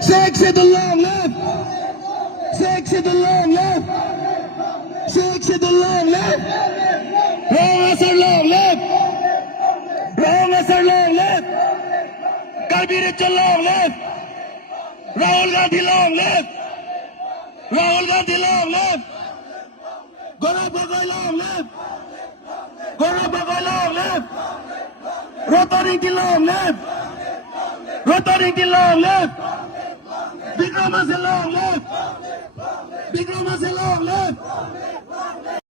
Sexy the long left. Sexy the long left. Sexy the long left. Wrong answer long left. Wrong answer long left. Kalbirich long left. Rahul Gandhi long left. Rahul Gandhi long left. Gaurav Gogoi long left. Gaurav Gogoi long left. Rota Rinki long left. Rota Rinki long left. Big Rama long left. Big Rama long left.